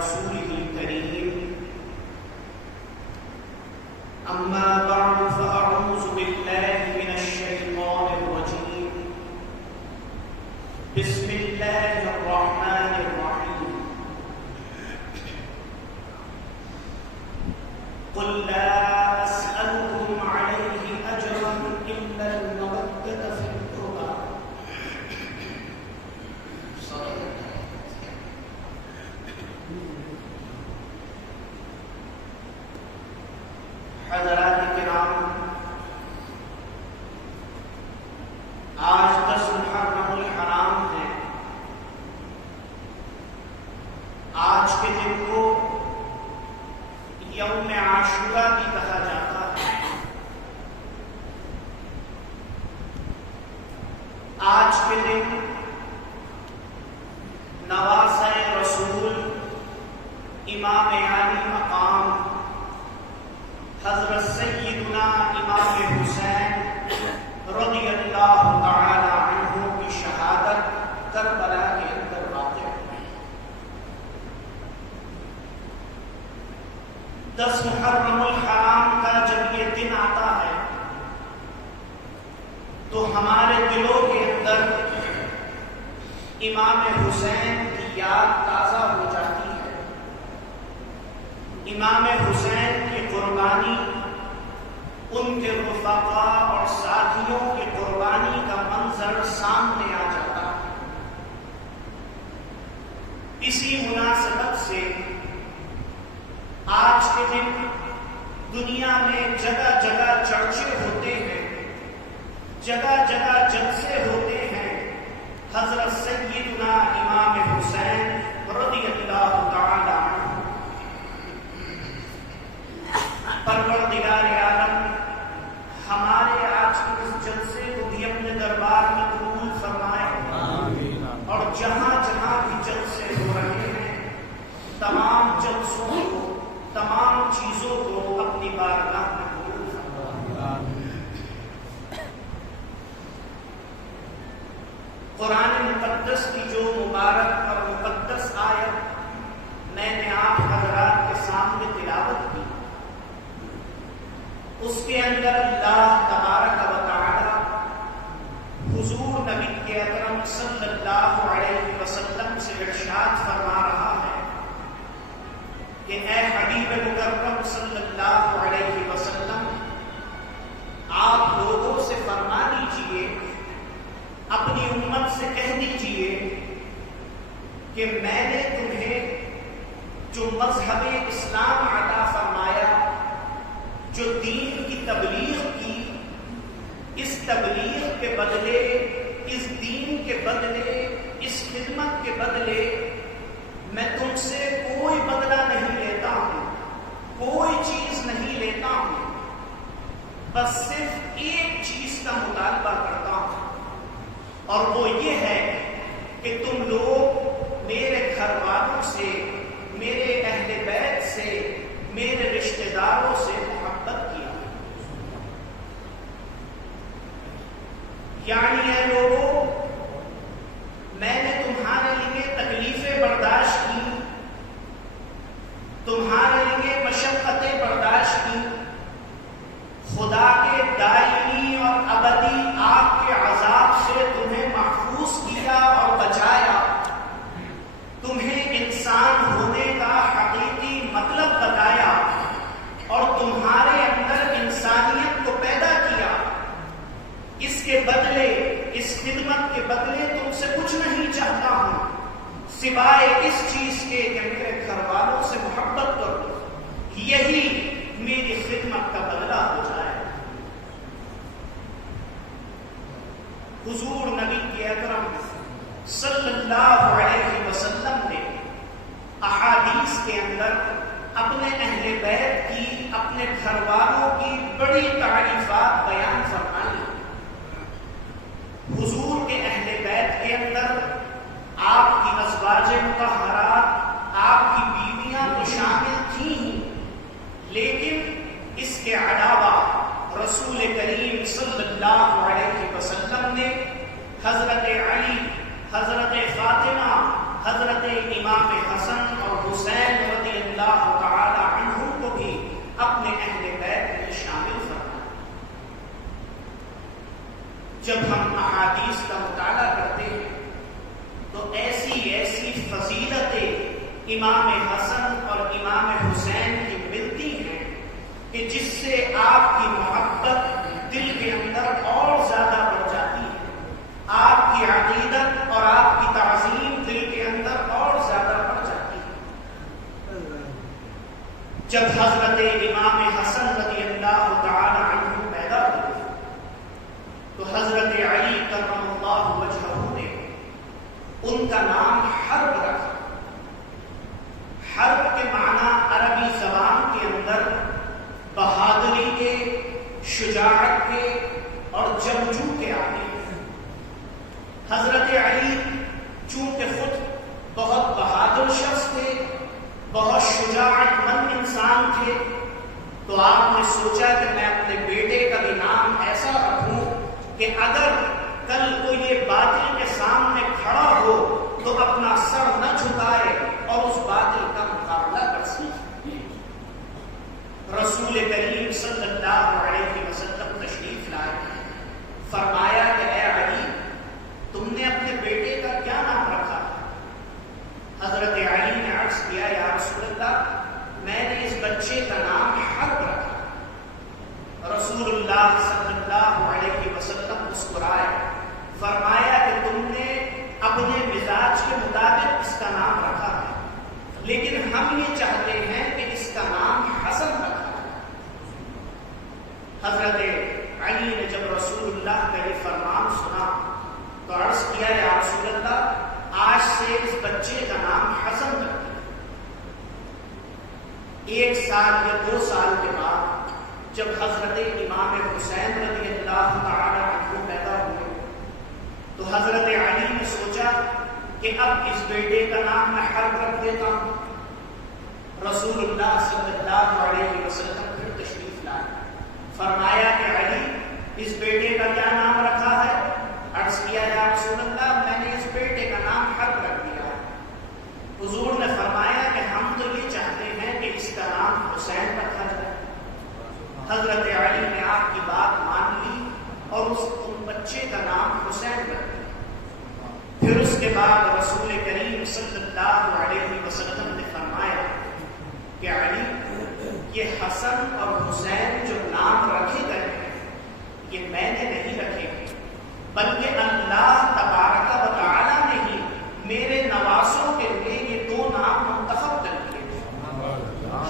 رسوله الكريم أما بعد فأعوذ بالله من الشيطان الرجيم بسم الله الرحمن الرحيم قل لا أسألكم عليه أجرا إلا المودة في القربى حضرات کرام، آج 10 محرم الحرام ہے۔ آج کے دن کو یوم عاشورہ بھی کہا جاتا ہے۔ آج کے دن نواسۂ رسول امام عالی مقام حضرت سیدنا امام حسین رضی اللہ تعالی عنہ کی شہادت کربلا کے اندر واقع ہے۔ 10 محرم الحرام کا جب یہ دن آتا ہے تو ہمارے دلوں کے اندر امام حسین کی یاد تازہ ہو جاتی ہے۔ امام حسین کی قربانی، ان کے رفقا اور ساتھیوں کی قربانی کا منظر سامنے آ جاتا ہے۔ اسی مناسبت سے آج کے دن دنیا میں جگہ جگہ چرچے ہوتے ہیں، جگہ جگہ جلسے ہوتے ہیں حضرت سیدنا امام حسین رضی اللہ تعالی عنہ۔ پروردگار عالم ہمارے آج کے اس جلسے کو بھی اپنے دربار میں قبول فرمائے، اور جہاں جہاں بھی جلسے ہو رہے ہیں تمام جلسوں کو، تمام چیزوں کو اپنی بارگاہ میں قبول فرمائے۔ قرآن مقدس کی جو مبارک اور مقدس آیت میں نے آپ حضرات کے سامنے تلاوت کی، اس کے اندر اللہ تبارک و تعالی حضور نبی کے اکرم صلی اللہ علیہ وسلم سے ارشاد فرما رہا ہے کہ اے حبیب مکرم صلی اللہ علیہ وسلم، آپ لوگوں سے فرما دیجئے، اپنی امت سے کہہ دیجئے کہ میں نے تمہیں جو مذہب اسلام عطا فرمایا، جو دین کی تبلیغ کی، اس تبلیغ کے بدلے، اس دین کے بدلے، اس خدمت کے بدلے میں تم سے کوئی بدلہ نہیں لیتا ہوں، کوئی چیز نہیں لیتا ہوں، بس صرف ایک چیز کا مطالبہ کرتا ہوں، اور وہ یہ ہے کہ تم لوگ میرے گھر والوں سے، میرے اہل بیت سے، میرے رشتہ داروں سے محبت کیا۔ یعنی اے لوگوں، میں نے تمہارے لیے تکلیفیں برداشت کی، تمہارے لیے مشقتیں برداشت کی، خدا کے دائمی اور ابدی آگ کے عذاب سے تمہیں محفوظ کیا اور بچایا، تمہیں انسان ہونے کا حقیقی مطلب بتایا، اور تمہارے اندر انسانیت کو پیدا کیا۔ اس کے بدلے، اس خدمت کے بدلے تم سے کچھ نہیں چاہتا ہوں سوائے اس چیز کے کہ میرے گھر والوں سے محبت کرو، یہی میری خدمت کا بدلہ ہو جائے۔ حضور نبی کے اکرم صلی اللہ علیہ وسلم نے احادیث کے اندر اپنے اہل بیت کی، اپنے گھر والوں کی بڑی تعریفات بیان فرمائی۔ حضور کے اہل بیت کے اندر آپ کی ازواج مطہرات، آپ کی بیویاں تو شامل تھیں ہی، لیکن اس کے علاوہ رسول کریم صلی اللہ علیہ وسلم نے حضرت علی، حضرت فاطمہ، حضرت امام حسن اور حسین امام حسن اور امام حسین کی ملتی ہیں کہ جس سے آپ کی محبت دل کے اندر اور زیادہ بڑھ جاتی ہے، آپ کی عقیدت اور آپ کی تعظیم دل کے اندر اور زیادہ بڑھ جاتی ہے۔ جب حضرت امام حسن رضی اللہ تعالی عنہ پیدا ہوئے تو حضرت علی کرم اللہ وجہہ نے ان کا نام حرب رکھا۔ حرب کے معنی عربی زبان کے اندر بہادری کے، شجاعت کے اور جنگجو کے آتے ہیں۔ حضرت علی چونکہ خود بہت بہادر شخص تھے، بہت شجاعت مند انسان تھے، تو آپ نے سوچا کہ میں اپنے بیٹے کا بھی نام ایسا رکھوں کہ اگر کل کوئی یہ باطل کے سامنے کھڑا ہو تو اپنا سر نہ جھکائے اور اس باطل کا مقابلہ کر سکے۔ رسول کریم صلی اللہ علیہ وسلم تشریف لائے، فرمایا کہ اے علی، تم نے اپنے بیٹے کا کیا نام رکھا؟ حضرت علی نے عرض کیا، یا رسول اللہ، میں نے اس بچے کا نام حرب رکھا۔ رسول اللہ صلی اللہ علیہ وسلم مسکرائے، فرمایا کہ تم نے اپنے مزاج کے مطابق اس کا نام رکھا ہے، لیکن ہم یہ چاہتے ہیں کہ اس کا نام حسن رکھا ہے۔ حضرت علی نے جب رسول اللہ کا یہ فرمان سنا تو عرض کیا، یا رسول اللہ، آج سے اس بچے کا نام حسن رکھا۔ 1 سال یا 2 سال کے بعد جب حضرت امام حسین رضی اللہ تعالی عنہ پیدا ہوئے تو حضرت علی نے سوچا کہ اب اس بیٹے کا نام میں حرب رکھ دیتا ہوں۔ رسول اللہ صلی اللہ علیہ وسلم پھر تشریف لائے، فرمایا کہ علی، اس بیٹے کا کیا نام رکھا ہے؟ عرض کیا، یا رسول اللہ، میں نے اس بیٹے کا نام حرب رکھ دیا۔ حضور نے فرمایا کہ ہم تو یہ چاہتے ہیں کہ اس کا نام حسین رکھا جائے۔ حضرت علی نے آپ کی بات مان لی اور اس بچے کا نام حسین رکھ دیا۔ پھر اس کے بعد رسول کریم صلی اللہ علیہ وسلم نے فرمایا کہ علی، یہ حسن اور حسین جو نام رکھے گئے ہیں یہ میں نے نہیں رکھے ہیں، بلکہ اللہ تبارک و تعالی نے ہی میرے نواسوں کے لیے یہ 2 نام منتخب کر دیے۔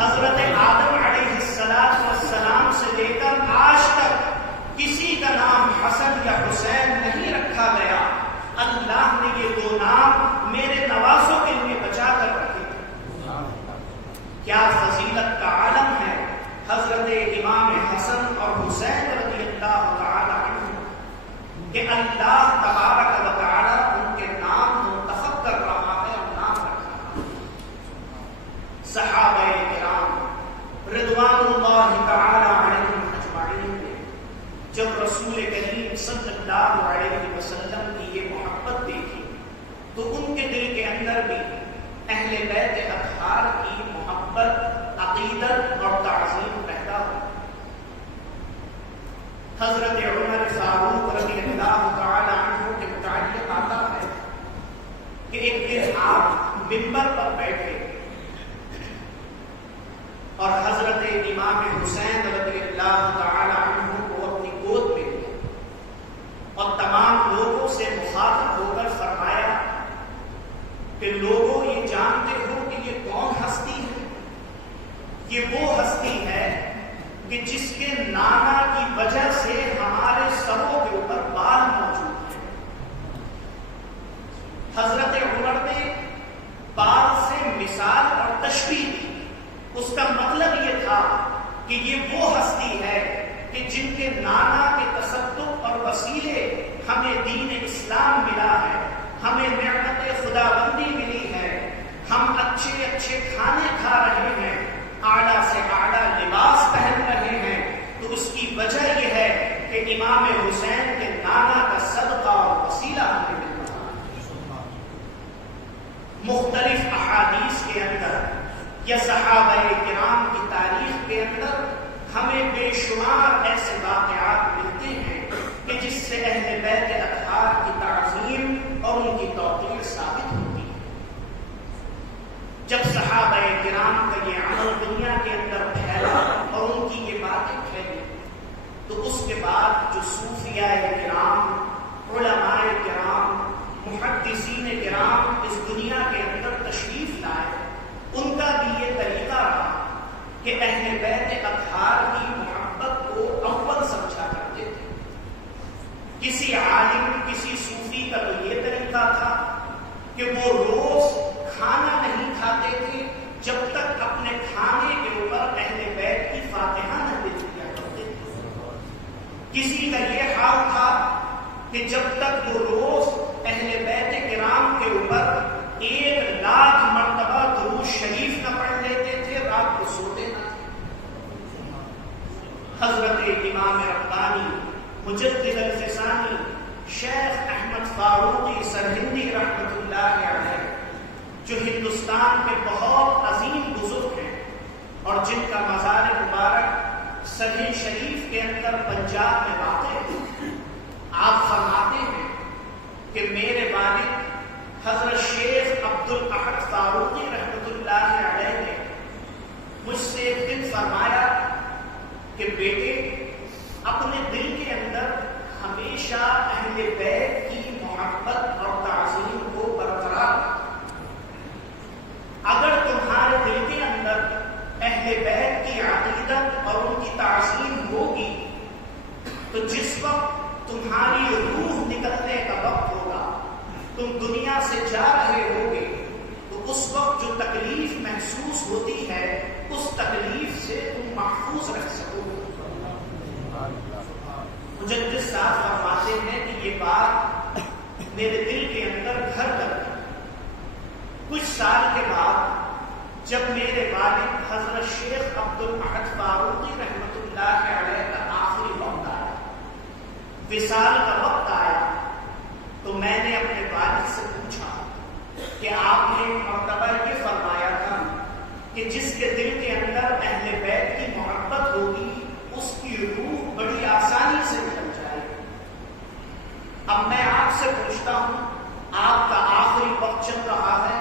حضرت آدم علیہ السلام سے لے کر آج تک کسی کا نام حسن یا حسین نہیں رکھا گیا، اللہ نے یہ 2 نام میرے نواسوں کے لیے بچا کر رکھے تھے۔ کیا فضیلت کا عالم ہے حضرت امام حسن اور حسین رضی اللہ تعالی عنہ کہ اللہ تبارک و تعالی ان کے نام منتخب کر رہا ہے اور نام رکھ رہا ہے۔ صحابہ کرام رضوان اللہ تعالی علیہم اجمعین نے جب رسول کریم صلی اللہ علیہ وسلم کی یہ محبت دیکھی تو ان کے دل کے اندر بھی اہل بیت اطہار کی محبت، عقیدت اور تعظیم پیدا ہوئی۔ حضرت عمر فاروق رضی اللہ تعالی عنہ کے متعلق آتا ہے کہ ایک دن آپ منبر پر بیٹھے اور حضرت امام حسین رضی اللہ تعالی عنہ کو اپنی گود میں لیا اور تمام لوگوں سے مخاطب ہو کر فرمایا کہ لوگوں، یہ جانتے ہو کہ یہ کون ہستی ہے؟ یہ وہ ہستی ہے کہ جس کے نانا کی وجہ سے ہمارے سروں کے اوپر بال موجود ہیں۔ حضرت عمر نے بال سے مثال اور تشبیہ دی، اس کا مطلب یہ تھا کہ یہ وہ ہستی ہے کہ جن کے نانا کے تصدق اور وسیلے ہمیں دین اسلام ملا ہے، ہمیں نعمت خدا بندی ملی ہے، ہم اچھے اچھے کھانے کھا رہے ہیں، اعلیٰ سے اعلیٰ لباس پہن رہے ہیں، تو اس کی وجہ یہ ہے کہ امام حسین کے نانا کا صدقہ اور وسیلہ ہمیں مل رہا ہے۔ مختلف احادیث کے اندر یا صحابہ کرام کی تاریخ کے اندر ہمیں بے شمار ایسے واقعات ملتے ہیں کہ جس سے اہل بیت اطہار کی تعظیم اور ان کی توقیر ثابت ہوتی ہے۔ جب صحابہ کرام کا یہ عمل دنیا کے اندر پھیلا اور ان کی یہ باتیں پھیلی، تو اس کے بعد جو صوفیاء کرام، علماء کرام، محدثین کرام اس دنیا کے اندر تشریف لائے، ان کا بھی یہ طریقہ رہا کہ اہل بیت اطہار کی محبت کو اول سمجھا کرتے تھے۔ کسی عالم، کسی صوفی کا تو یہ طریقہ تھا کہ وہ روز کھانا نہیں کھاتے تھے جب تک اپنے کھانے کے اوپر اہل بیت کی فاتحہ نہ لکھ دیا کرتے تھے۔ کسی کا یہ حال تھا کہ جب تک وہ روز اہل بیت کرام کے اوپر 1,00,000 مرتبہ درود شریف نہ پڑھ لیتے تھے، رات کو سوتے نہ تھے۔ حضرت امام ربانی مجدد الفسانی شیخ احمد فاروقی سرہندی رحمۃ اللہ علیہ، جو ہندوستان کے بہت عظیم بزرگ ہیں اور جن کا مزار مبارک سرہند شریف کے اندر پنجاب میں واقع ہے، آپ فرماتے ہیں کہ میرے والد حضرت شیخ عبد الاحد فاروقی رحمۃ اللہ علیہ نے مجھ سے ایک دن فرمایا کہ بیٹے، اپنے دل کے اندر ہمیشہ اہل بیت کی محبت اور تعظیم کو برقرار رکھو۔ اگر تمہارے دل کے اندر اہل بیت کی عقیدت اور ان کی تعظیم ہوگی تو جس وقت تمہاری روح نکلنے کا وقت ہوگا، تم دنیا سے جا رہے ہوگے، تو اس وقت جو تکلیف محسوس ہوتی ہے اس تکلیف سے تم محفوظ رہ سکو گے۔ مجدد صاحب فرماتے ہیں کہ یہ بات میرے دل کے اندر گھر کر گئی۔ کچھ سال کے بعد جب میرے والد حضرت شیخ عبد الاحد فاروقی رحمۃ اللہ علیہ کا آخری وقت آیا، وصال کا وقت آیا، تو میں نے اپنے والد سے پوچھا کہ آپ نے مرتبہ یہ فرمایا تھا کہ جس کے دل کے اندر اہل بیت کی محبت ہوگی اس کی روح بڑی آسانی سے نکل جائے گی۔ اب میں آپ سے پوچھتا ہوں، آپ کا آخری وقت چل رہا ہے،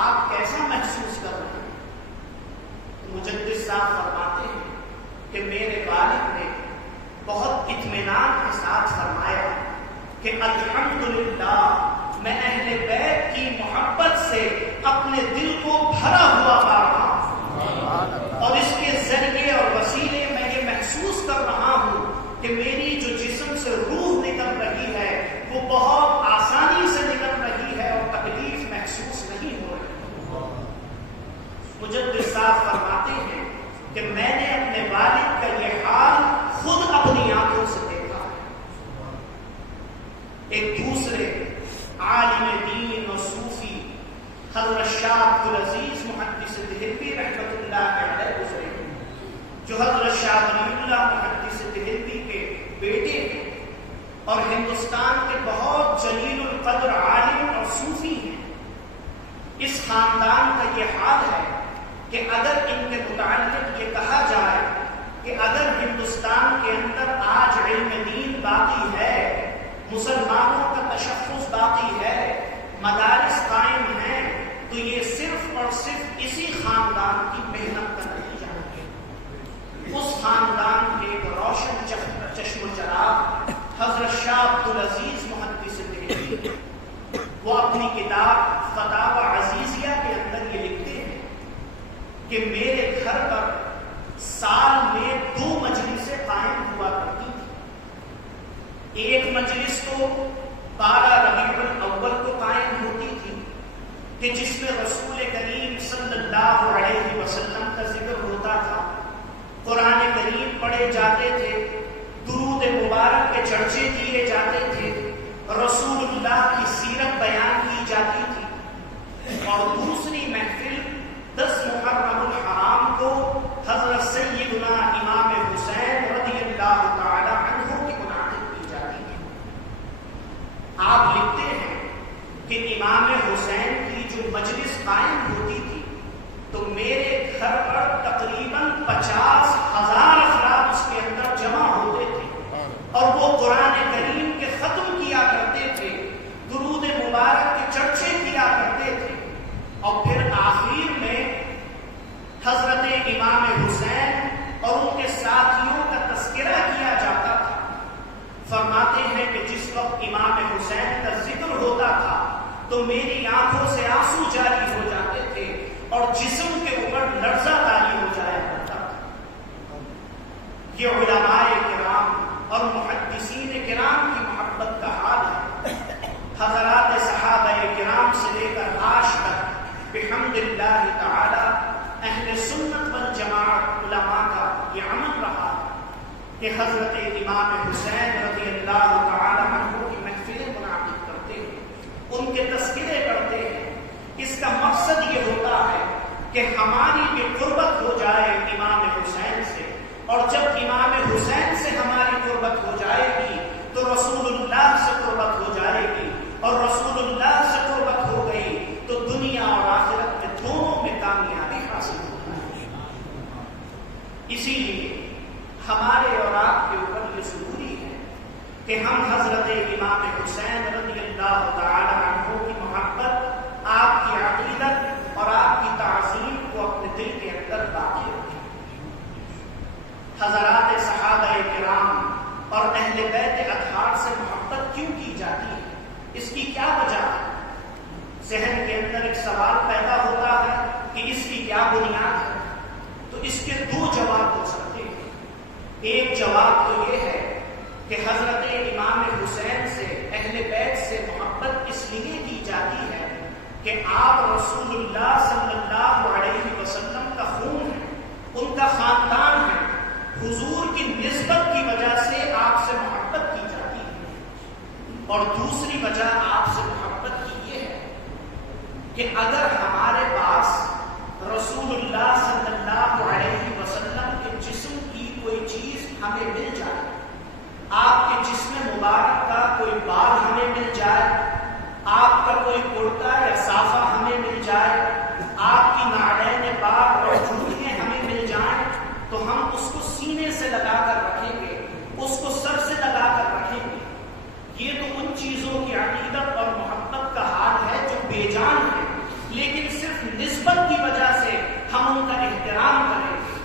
آپ کیسا محسوس کر رہے ہیں؟ مجدد صاحب فرماتے ہیں کہ میرے والد نے بہت اطمینان کے ساتھ فرمایا کہ الحمدللہ میں اہل بیت کی محبت سے اپنے دل کو بھرا ہوا پا رہا ہوں، اور اس کے ذریعے اور وسیلے میں یہ محسوس کر رہا ہوں کہ میری جو جسم سے روح نکل رہی ہے وہ بہت آسانی سے نکل رہی ہے اور تکلیف محسوس نہیں ہو رہی۔ مجدد صاحب فرماتے ہیں کہ میں نے اپنے والد کا یہ حال خود اپنی آنکھوں سے دیکھا۔ ایک دوسرے عالم دین اور صوفی حضرت شاہ عبدالعزیز محدث دہلوی رحمۃ اللہ علیہ گزرے، جو حضرت شاہ ولی اللہ محدث دہلوی کے بیٹے ہیں اور ہندوستان کے بہت جلیل القدر عالم اور صوفی ہیں۔ اس خاندان کا یہ حال ہے کہ اگر ان کے متعلق یہ کہا جائے کہ اگر ہندوستان کے اندر آج علم دین باقی ہے، مسلمانوں کا تشخص باقی ہے، مدارس قائم ہیں، تو یہ صرف اور صرف اسی خاندان کی محنت کا نتیجہ ہے۔ اس خاندان کے ایک روشن چشم و چراغ حضرت شاہ عبدالعزیز محدث دہلوی، وہ اپنی کتاب فتاوی عزیزیہ کے اندر یہ لکھتے ہیں کہ میرے گھر پر سال میں 2 مجلسیں قائم ہوا کرتی تھی۔ ایک مجلس تو 12 ربیع الاول کو قائم ہوتی تھی کہ جس میں رسول کریم صلی اللہ علیہ وسلم کا ذکر ہوتا تھا، قرآن کریم پڑھے جاتے تھے، درود مبارک کے چرچے کیے جاتے تھے، رسول اللہ کی سیرت بیان کی جاتی تھی۔ اور دوسری محفل 10 محرم الحرام کو حضرت سیدنا امام حسین رضی اللہ تعالی عنہ کی منعقد کی جاتی ہے۔ آپ لکھتے ہیں کہ امام حسین کی جو مجلس قائم ہوتی تھی تو میرے گھر پر تقریباً 50,000 افراد اس کے اندر جمع ہوتے تھے اور وہ قرآن کریم کے ختم کیا کرتے تھے، درود مبارک کے چرچے کیا کرتے تھے، اور پھر آخر میں امام حسین اور ان کے ساتھیوں کا تذکرہ کیا جاتا تھا، فرماتے ہیں کہ جس وقت امام حسین کا ذکر ہوتا تھا تو میری آنکھوں سے آنسو جاری ہو جاتے تھے اور جسم کے اوپر لرزہ طاری ہو جایا کرتا تھا۔ یہ علماء کرام اور محدثین کرام کی محبت کا حال ہے۔ حضرات صحابہ کرام سے لے کر آج تک بحمد اللہ تعالی اہل سنت والجماعت علماء کا یہ عمل رہا کہ حضرت امام حسین رضی اللہ تعالی عنہ کی محفلیں منعقد کرتے ہیں، ان کے تذکرے کرتے ہیں۔ اس کا مقصد یہ ہوتا ہے کہ ہماری بھی قربت ہو جائے امام حسین سے، اور جب امام حسین سے ہماری قربت ہو جائے گی تو رسول اللہ سے قربت ہو جائے گی، اور رسول اللہ سے قربت ہو گئی تو دنیا اور آخرت میں دونوں میں کامیابی حاصل ہو جائے گی۔ اسی لیے ہمارے اور آپ کے اوپر یہ ضروری ہے کہ ہم حضرت امام حسین رضی اللہ تعالی عنہ کی محبت، آپ کی عقیدت اور آپ کی تعظیم کو اپنے دل کے اندر باقی رکھیں۔ حضرات صحابہ کرام اور اہل بیت اطہار سے محبت کیوں کی جاتی ہے؟ اس کی کیا وجہ ہے؟ ذہن کے اندر ایک سوال پیدا ہوتا ہے کہ اس کی کیا بنیاد ہے؟ تو اس کے دو جواب ہو سکتے ہیں۔ ایک جواب تو یہ ہے کہ حضرت امام حسین سے، اہل بیت سے محبت اس لیے کی جاتی ہے کہ آپ رسول اللہ صلی اللہ علیہ وسلم کا خون ہے، ان کا خاندان ہے، حضور کی نسبت کی وجہ سے آپ سے محبت کی جاتی ہے۔ اور دوسری وجہ آپ سے محبت کی یہ ہے کہ اگر ہمارے پاس رسول اللہ صلی اللہ علیہ وسلم کے جسم کی کوئی چیز ہمیں مل جائے، آپ کے جسم مبارک کا کوئی بال ہمیں مل جائے، آپ کا کوئی کرتا یا صافہ ہمیں مل جائے، آپ کی نعلین پاک اور جوتیاں ہمیں مل جائیں، تو ہم اس کو سینے سے لگا کر رکھیں گے، اس کو سر سے لگا کر رکھیں گے۔ یہ تو ان چیزوں کی عقیدت اور محبت کا حال ہے جو بے جان ہے، لیکن صرف نسبت کی وجہ سے ہم ان کا احترام کریں گے۔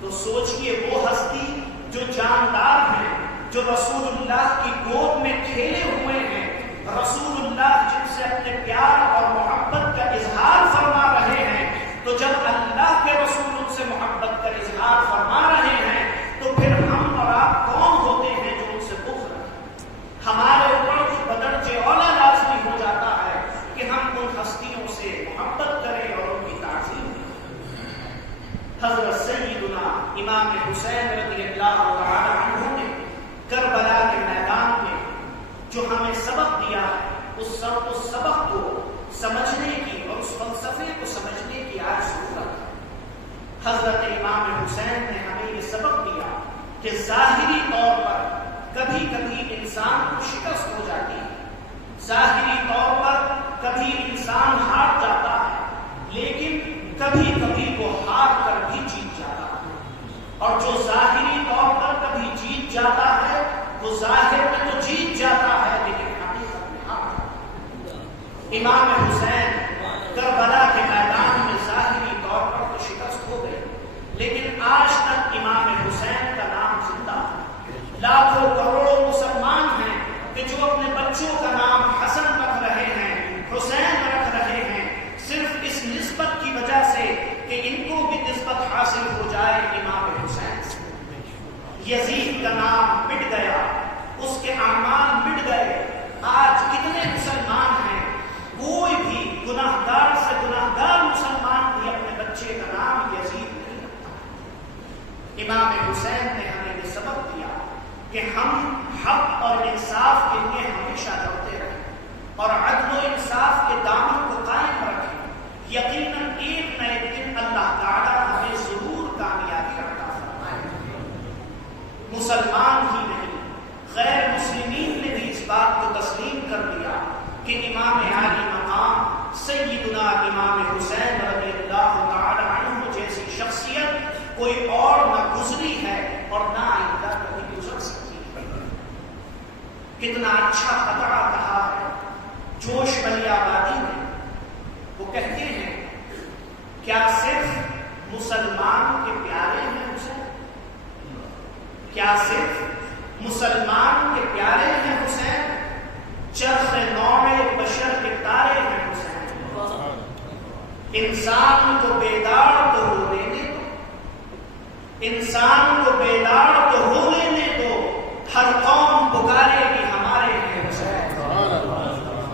تو سوچئے وہ ہستی جو جاندار ہیں، جو رسول اللہ کی گود میں کھیلے ہوئے ہیں، رسول اللہ جن سے اپنے پیار اور محبت کا اظہار فرما رہے ہیں، تو جب اللہ کے رسول ان سے محبت کا اظہار فرما رہے ہیں تو پھر ہم اور آپ کون ہوتے ہیں جو ان سے بغض رکھیں؟ ہمارے اوپر جو بدرجہ اولا لازمی ہو جاتا ہے کہ ہم ان ہستیوں سے محبت کریں اور ان کی تعظیم کریں۔ حضرت سیدنا امام حسین رضی اللہ تعالی عنہ نے کربلا کے میدان میں جو ہمیں سبق دیا ہے، اس سبق کو سمجھنے کی اور اس فلسفے کو سمجھنے کی آج ضرورت ہے۔ حضرت امام حسین نے ہمیں یہ سبق دیا کہ ظاہری طور پر کبھی کبھی انسان کو شکست ہو جاتی ہے، ظاہری طور پر کبھی انسان ہار جاتا ہے، لیکن کبھی کبھی وہ ہار کر بھی جیت جاتا ہے۔ اور جو ظاہری طور پر کبھی جیت جاتا ہے وہ ظاہر میں تو جیت جاتا ہے لیکن حقیقت میں ہار جاتا ہے۔ امام حسین کربلا کے میدان میں ظاہری طور پر تو شکست ہو گئی، لیکن آج تک امام حسین کا نام زندہ ہے۔ لاکھوں کروڑوں مسلمان ہیں کہ جو اپنے بچوں کا نام حسن رکھ رہے ہیں، حسین رکھ رہے ہیں، صرف اس نسبت کی وجہ سے کہ ان کو بھی نسبت حاصل ہو جائے امام حسین سے۔ یزید کا نام مٹ گیا، اس کے اعمال مٹ گئے۔ آج کتنے مسلمان ہیں، کوئی بھی گناہگار سے گناہگار مسلمان بھی اپنے بچے کا نام یزید نہیں رکھتا۔ امام حسین نے ہمیں یہ سبق دیا کہ ہم حق اور انصاف کے لیے ہمیشہ لڑتے رہیں اور عدل و انصاف کے دامن کو قائم رکھیں۔ یقیناً ایک نہ ایک دن اللہ تعالیٰ ہمیں ضرور کامیابی عطا فرمائے گا۔ مسلمان ہی نہیں، غیر مسلمین نے بھی اس بات کو تسلیم کر لیا کہ امام عالی مقام سیدنا امام حسین رضی اللہ تعالی عنہ جیسی شخصیت کوئی اور نہ گزری ہے اور نہ آئندہ کبھی گزر سکتی ہے۔ کتنا اچھا قطعہ کہا ہے جوش علی آبادی نے، وہ کہتے ہیں کیا صرف مسلمان کے پیارے ہیں حسین؟ کیا صرف مسلمان کے پیارے ہیں حسین؟ چرخ نوع بشر کے تارے ہیں حسین۔ انسان کو بیدار تو ہو لینے دو، انسان کو بیدار تو ہو لینے دو، ہر قوم پکارے گی ہمارے ہیں حسین۔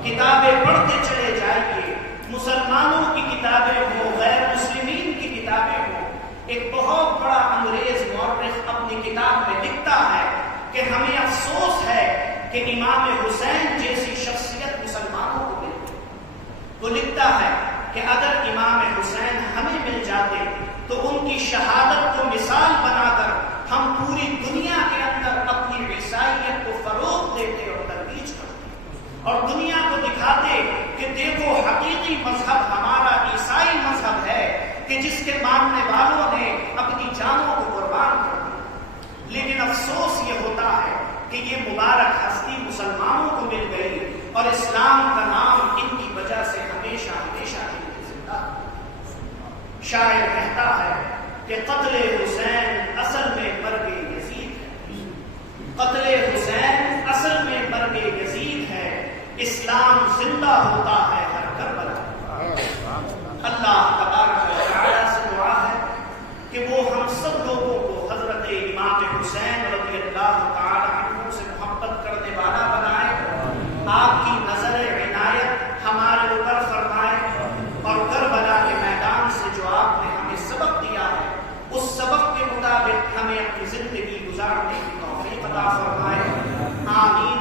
کتابیں پڑھتے چلے جائیے، مسلمانوں کی کتابیں ہوں، غیر مسلمین کی کتابیں ہوں۔ ایک بہت بڑا انگریز مورخ اپنی کتاب میں لکھتا ہے کہ ہمیں افسوس ہے کہ امام حسین جیسی شخصیت مسلمانوں کو ملتی۔ وہ لکھتا ہے کہ اگر امام حسین ہمیں مل جاتے تو ان کی شہادت کو مثال بنا کر ہم پوری دنیا کے اندر اپنی عیسائیت کو فروغ دیتے اور ترویج کرتے اور دنیا کو دکھاتے کہ دیکھو حقیقی مذہب ہمارا عیسائی مذہب ہے کہ جس کے ماننے والوں نے اپنی جانوں کو قربان کر دیا۔ لیکن افسوس یہ ہوتا ہے کہ یہ مبارک ہستی مسلمانوں کو مل گئی اور اسلام کا نام ان کی وجہ سے ہمیشہ ہمیشہ کے لیے زندہ۔ شاعر کہتا ہے کہ قتل حسین اصل میں مرگ یزید ہے، قتل حسین اصل میں مرگ یزید ہے، اسلام زندہ ہوتا ہے ہر کربلا۔ اللہ تبارک و تعالی سے دعا ہے کہ وہ ہم سب لوگوں کو حضرت امام حسین رضی اللہ تعالی عنہ سے محبت کرنے والا بنائے، آپ کی نظر عنایت ہمارے اوپر فرمائے، اور کربلا کے میدان سے جو آپ نے ہمیں سبق دیا ہے اس سبق کے مطابق ہمیں اپنی زندگی گزارنے کی توفیق عطا فرمائے۔ آمین۔